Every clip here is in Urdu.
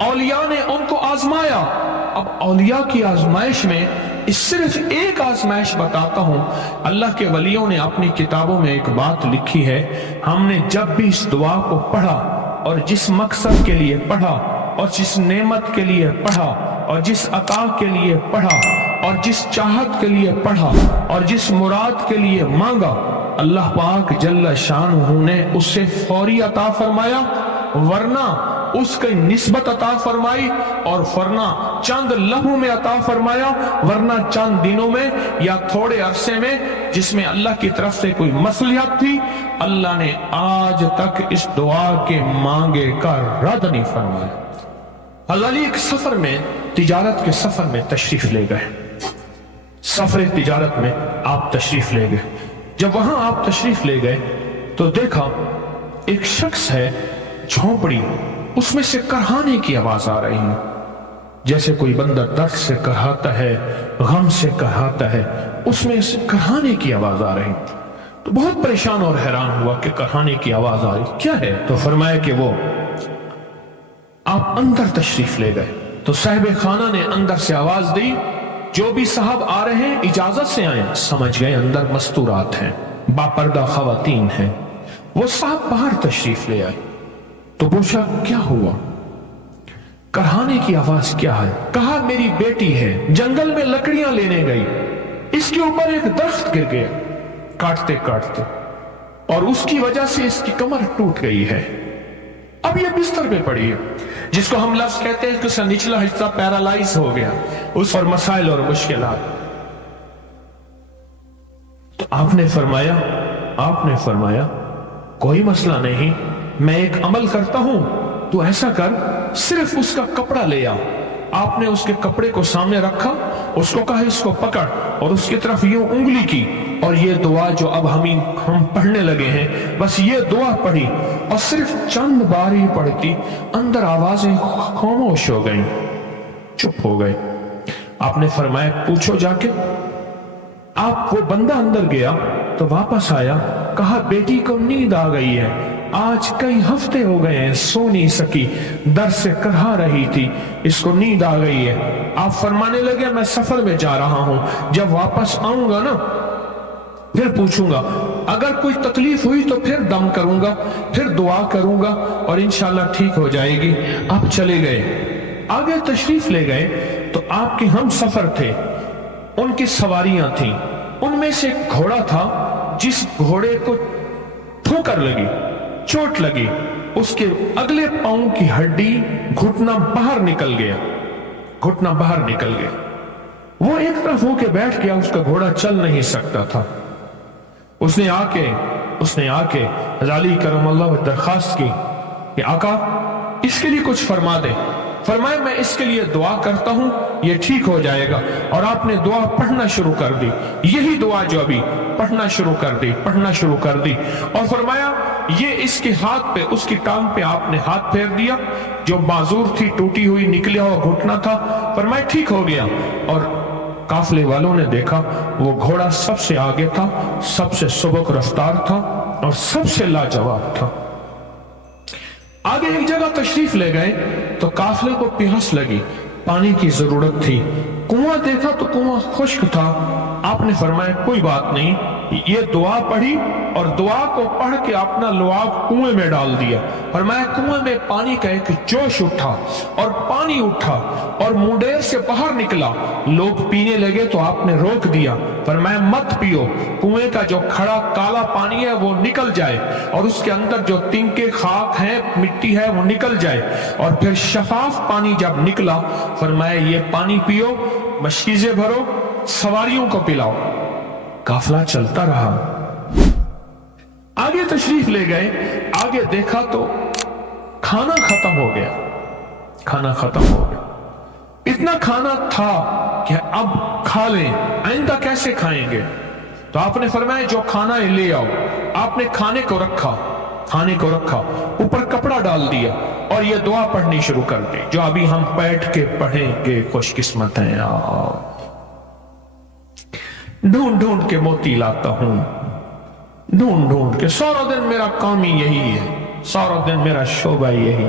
اولیاء نے ان کو آزمایا۔ اب اولیاء کی آزمائش میں صرف ایک آزمائش بتاتا ہوں۔ اللہ کے ولیوں نے اپنی کتابوں میں ایک بات لکھی ہے، ہم نے جب بھی اس دعا کو پڑھا اور جس مقصد کے لیے پڑھا اور جس نعمت کے لیے پڑھا اور جس عطا کے لیے پڑھا اور جس چاہت کے لیے پڑھا اور جس مراد کے لیے مانگا، اللہ پاک جل شانہ نے اس سے فوری عطا فرمایا، ورنہ اس کی نسبت عطا فرمائی، اور ورنہ چند لمحوں میں عطا فرمایا، ورنہ چند دنوں میں یا تھوڑے عرصے میں، جس میں اللہ کی طرف سے کوئی مصلحت تھی۔ اللہ نے آج تک اس دعا کے مانگے کا رد نہیں فرمایا۔ اللہ علی ایک سفر میں، تجارت کے سفر میں تشریف لے گئے، سفر تجارت میں آپ تشریف لے گئے۔ جب وہاں آپ تشریف لے گئے تو دیکھا ایک شخص ہے، جھونپڑی، اس میں سے کرہانے کی آواز آ رہی ہے، جیسے کوئی بندہ درد سے کہاتا ہے، غم سے کہاتا ہے، اس میں سے کرہانے کی آواز آ رہی۔ تو بہت پریشان اور حیران ہوا کہ کرہانے کی آواز آ رہی کیا ہے؟ تو فرمایا کہ وہ آپ اندر تشریف لے گئے تو صاحب خانہ نے اندر سے آواز دی، جو بھی صاحب آ رہے ہیں اجازت سے آئیں۔ سمجھ گئے اندر مستورات ہیں، باپردہ خواتین ہیں۔ وہ صاحب باہر تشریف لے آئے تو پوچھا کیا ہوا؟ کرہانے کی آواز کیا ہے؟ کہا میری بیٹی ہے، جنگل میں لکڑیاں لینے گئی، اس کے اوپر ایک درخت گر گیا کاٹتے کاٹتے، اور اس کی وجہ سے اس کی کمر ٹوٹ گئی ہے، اب یہ بستر پہ پڑی ہے، جس کو ہم لفظ کہتے ہیں کہ اس کا نچلا حصہ پیرالائز ہو گیا، اس پر مسائل اور مشکلات۔ تو آپ نے فرمایا کوئی مسئلہ نہیں، میں ایک عمل کرتا ہوں، تو ایسا کر صرف اس کا کپڑا لے آ۔ آپ نے اس کے کپڑے کو سامنے رکھا، اس کو کہا اس کو پکڑ، اور اس کی طرف یوں انگلی کی، اور یہ دعا جو اب ہم پڑھنے لگے ہیں، بس یہ دعا پڑھی، اور صرف چند بار ہی پڑھتی، اندر آوازیں خاموش ہو گئیں، چپ ہو گئے۔ آپ نے فرمایا پوچھو جا کے۔ آپ وہ بندہ اندر گیا تو واپس آیا، کہا بیٹی کو نیند آ گئی ہے، آج کئی ہفتے ہو گئے ہیں، سو نہیں سکی، در سے کرہا رہی تھی، اس کو نیند آ گئی ہے۔ آپ فرمانے لگے میں سفر میں جا رہا ہوں، جب واپس آؤں گا نا پھر پوچھوں گا، اگر کوئی تکلیف ہوئی تو پھر دم کروں گا، پھر دعا کروں گا، اور انشاءاللہ ٹھیک ہو جائے گی۔ آپ چلے گئے، آگے تشریف لے گئے تو آپ کے ہم سفر تھے، ان کی سواریاں تھیں، ان میں سے ایک گھوڑا تھا، جس گھوڑے کو ٹھوکر لگی، چوٹ لگی، اس کے اگلے پاؤں کی ہڈی گھٹنا باہر نکل گیا، وہ ایک طرف ہو کے بیٹھ گیا، اس کا گھوڑا چل نہیں سکتا تھا۔ اس نے آ کے علی کرم اللہ درخواست کی کہ آقا اس کے لیے کچھ فرما دے۔ فرمایا میں اس کے لیے دعا کرتا ہوں، یہ ٹھیک ہو جائے گا۔ اور آپ نے دعا پڑھنا شروع کر دی، یہی دعا جو ابھی پڑھنا شروع کر دی، اور فرمایا یہ اس کے ہاتھ پہ، اس کی ٹانگ پہ آپ نے ہاتھ پھیر دیا، جو معذور تھی، ٹوٹی ہوئی، نکلیا ہوا گھٹنا تھا، فرمایا ٹھیک ہو گیا۔ اور قافلے والوں نے دیکھا وہ گھوڑا سب سے آگے تھا، سب سے سبک رفتار تھا، اور سب سے لاجواب تھا۔ آگے ایک جگہ تشریف لے گئے تو قافلے کو پیاس لگی، پانی کی ضرورت تھی، کنواں دیکھا تو کنواں خشک تھا۔ آپ نے فرمایا کوئی بات نہیں، یہ دعا پڑھی اور دعا کو پڑھ کے اپنا لعاب کنویں میں ڈال دیا۔ فرمایا کنویں میں پانی کا ایک جوش اٹھا اور پانی اٹھا اور منڈیر سے باہر نکلا، لوگ پینے لگے تو آپ نے روک دیا۔ فرمایا مت پیو، کنویں کا جو کھڑا کالا پانی ہے وہ نکل جائے، اور اس کے اندر جو تنکے خاک ہیں، مٹی ہے، وہ نکل جائے، اور پھر شفاف پانی جب نکلا، فرمایا یہ پانی پیو، مشکیزیں بھرو، سواریوں کو پلاؤ۔ قافلہ چلتا رہا، آگے تشریف لے گئے، آگے دیکھا تو کھانا ختم ہو گیا، اتنا کھانا تھا کہ اب کھا لیں، آئندہ کیسے کھائیں گے؟ تو آپ نے فرمایا جو کھانا ہے لے آؤ۔ آپ نے کھانے کو رکھا، اوپر کپڑا ڈال دیا، اور یہ دعا پڑھنی شروع کر دی جو ابھی ہم بیٹھ کے پڑھیں گے۔ خوش قسمت ہیں آپ، ڈھونڈ ڈھونڈ کے موتی لاتا ہوں، ڈھونڈ ڈھونڈ کے، سارا دن میرا کام ہی یہی ہے، سارا دن میرا شعبہ یہی۔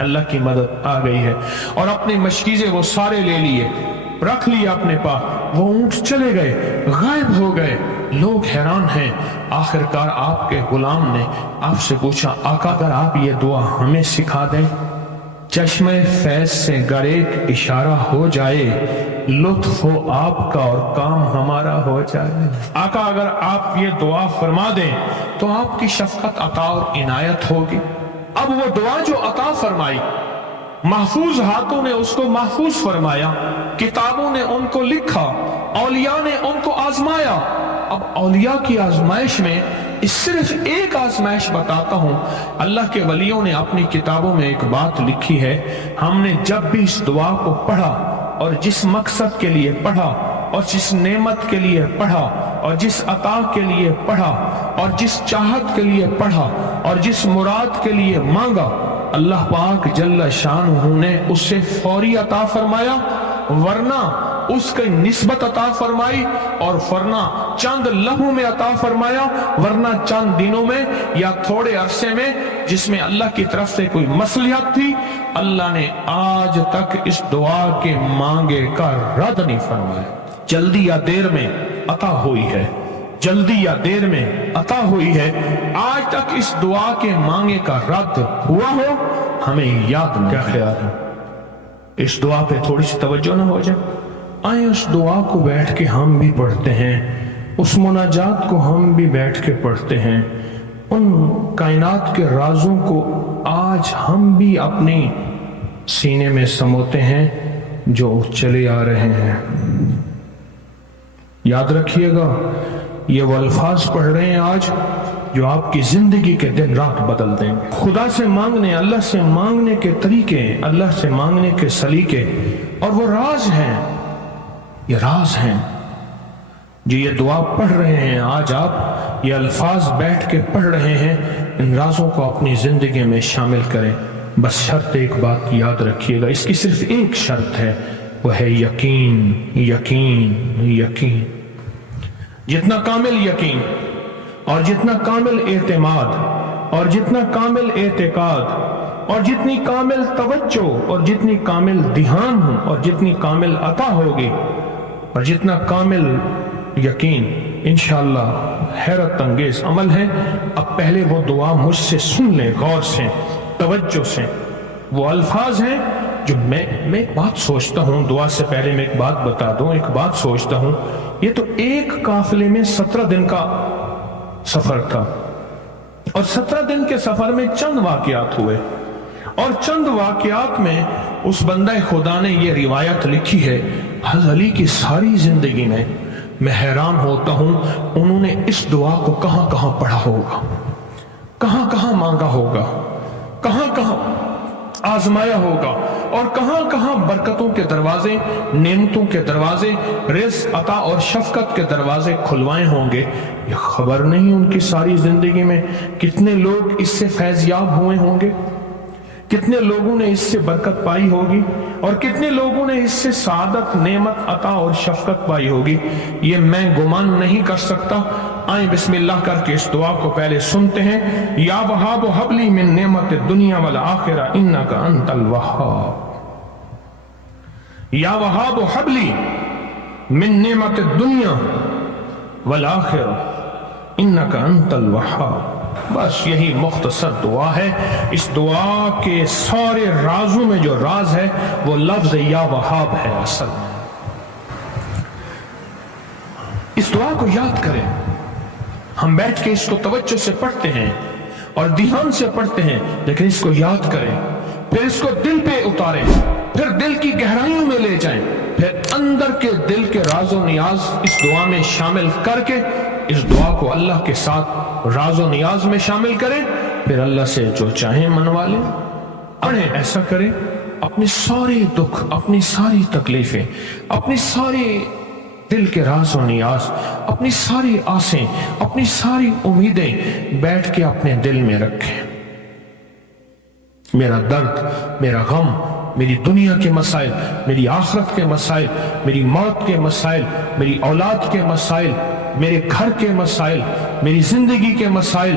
اللہ کی مدد آ گئی ہے، اور اپنے مشکیزے وہ سارے لے لیے، رکھ لیا اپنے پاس، وہ اونٹ چلے گئے، غائب ہو گئے۔ لوگ حیران ہیں۔ آخرکار آپ کے غلام نے آپ سے پوچھا، آقا اگر آپ یہ دعا ہمیں سکھا دیں، چشمہ فیض سے گر ایک اشارہ ہو جائے، لطف ہو آپ کا اور کام ہمارا ہو جائے۔ آقا اگر آپ یہ دعا فرما دیں تو آپ کی شفقت عطا اور عنایت ہوگی۔ اب وہ دعا جو عطا فرمائی، محفوظ ہاتھوں نے اس کو محفوظ فرمایا، کتابوں نے ان کو لکھا، اولیاء نے ان کو آزمایا۔ اب اولیاء کی آزمائش میں صرف ایک آزمائش بتاتا ہوں۔ اللہ کے ولیوں نے اپنی کتابوں میں ایک بات لکھی ہے، ہم نے جب بھی اس دعا کو پڑھا اور جس مقصد کے لیے پڑھا اور جس نعمت کے لیے پڑھا اور جس عطا کے لیے پڑھا اور جس چاہت کے لیے پڑھا اور جس مراد کے لیے مانگا، اللہ پاک جل شانہ نے اس سے فوری عطا فرمایا، ورنہ اس کی نسبت عطا فرمائی، اور ورنہ چند لمحوں میں عطا فرمایا، ورنہ چند دنوں میں یا تھوڑے عرصے میں، جس میں اللہ کی طرف سے کوئی مصلحت تھی۔ اللہ نے آج تک اس دعا کے مانگے کا رد نہیں فرمایا۔ جلدی یا دیر میں عطا ہوئی ہے، جلدی یا دیر میں عطا ہوئی ہے۔ آج تک اس دعا کے مانگے کا رد ہوا ہو ہمیں یاد نہیں۔ کیا خیال ہے؟ اس دعا پہ تھوڑی سی توجہ نہ ہو جائے؟ آئیں اس دعا کو بیٹھ کے ہم بھی پڑھتے ہیں، اس مناجات کو ہم بھی بیٹھ کے پڑھتے ہیں، ان کائنات کے رازوں کو آج ہم بھی اپنی سینے میں سموتے ہیں جو چلے آ رہے ہیں۔ یاد رکھیے گا، یہ وہ الفاظ پڑھ رہے ہیں آج جو آپ کی زندگی کے دن رات بدل دیں گے۔ خدا سے مانگنے، اللہ سے مانگنے کے طریقے، اللہ سے مانگنے کے سلیقے، اور وہ راز ہیں، یہ راز ہیں جو یہ دعا پڑھ رہے ہیں آج، آپ یہ الفاظ بیٹھ کے پڑھ رہے ہیں، ان رازوں کو اپنی زندگی میں شامل کریں۔ بس شرط ایک بات یاد رکھیے گا، اس کی صرف ایک شرط ہے، وہ ہے یقین، یقین، یقین۔ جتنا کامل یقین اور جتنا کامل اعتماد اور جتنا کامل اعتقاد اور جتنی کامل توجہ اور جتنی کامل دھیان اور جتنی کامل عطا ہوگی اور جتنا کامل یقین، انشاءاللہ حیرت انگیز عمل ہے۔ اب پہلے وہ دعا مجھ سے سن لیں، غور سے، توجہ سے۔ وہ الفاظ ہیں جو میں ایک بات سوچتا ہوں، دعا سے پہلے میں ایک بات بتا دوں، ایک بات سوچتا ہوں، یہ تو ایک قافلے میں 17 دن کا سفر تھا، اور 17 دن کے سفر میں چند واقعات ہوئے، اور چند واقعات میں اس بندہ خدا نے یہ روایت لکھی ہے۔ حضرت علی کی ساری زندگی میں حیران ہوتا ہوں، انہوں نے اس دعا کو کہاں کہاں پڑھا ہوگا، کہاں کہاں مانگا ہوگا، کہاں کہاں آزمایا ہوگا، اور کہاں کہاں برکتوں کے دروازے، نعمتوں کے دروازے، رزق عطا اور شفقت کے دروازے کھلوائے ہوں گے۔ یہ خبر نہیں ان کی ساری زندگی میں کتنے لوگ اس سے فیضیاب ہوئے ہوں گے، کتنے لوگوں نے اس سے برکت پائی ہوگی، اور کتنے لوگوں نے اس سے سعادت، نعمت، عطا اور شفقت پائی ہوگی۔ یہ میں گمان نہیں کر سکتا۔ آئیں بسم اللہ کر کے اس دعا کو پہلے سنتے ہیں۔ یا وہاب ہب لی من نعمت الدنیا والآخرہ انک انت الوہاب، یا وہاب ہب لی من نعمت الدنیا والآخرہ انک انت الوہاب۔ بس یہی مختصر دعا ہے۔ اس دعا کے سارے رازوں میں جو راز ہے وہ لفظ یا وہاب ہے۔ اصل اس دعا کو یاد کریں، ہم بیٹھ کے اس کو توجہ سے پڑھتے ہیں اور دھیان سے پڑھتے ہیں، لیکن اس کو یاد کریں، پھر اس کو دل پہ اتاریں، پھر دل کی گہرائیوں میں لے جائیں، پھر اندر کے دل کے راز و نیاز اس دعا میں شامل کر کے اس دعا کو اللہ کے ساتھ راز و نیاز میں شامل کریں، پھر اللہ سے جو چاہیں منوا لیں۔ پڑھیں، ایسا کریں، اپنے سارے دکھ، اپنی ساری تکلیفیں، اپنی ساری دل کے راز و نیاز، اپنی ساری آسیں، اپنی ساری امیدیں بیٹھ کے اپنے دل میں رکھیں۔ میرا درد، میرا غم، میری دنیا کے مسائل، میری آخرت کے مسائل، میری موت کے مسائل، میری اولاد کے مسائل، میرے گھر کے مسائل، میری زندگی کے مسائل،